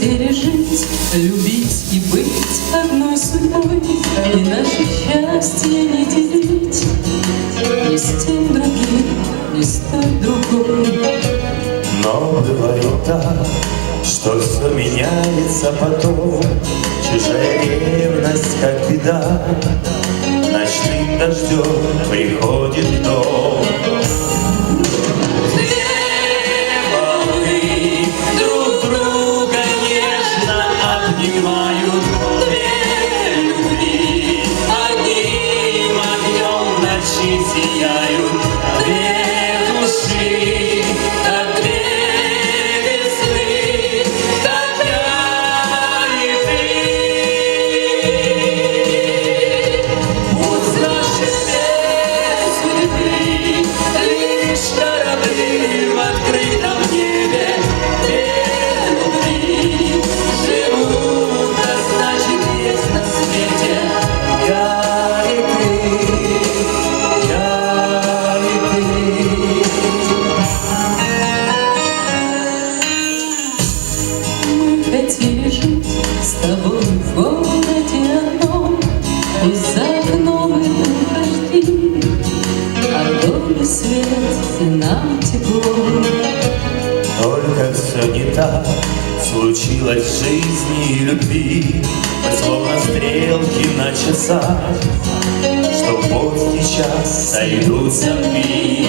хотели жить, любить и быть одной судьбой, И наше счастье не делить ни с тем другим, ни с той другой. Но бывает так, что все меняется потом. Чужая ревность, как беда. Ночным дождем приходит дом ночи сияют Хотели жить с тобой в городе одном, за окном идут дожди, А доме свет и нам тепло. Только все не так случилось в жизни и любви, словно стрелки на часах, Что вот сейчас сойдутся в миг.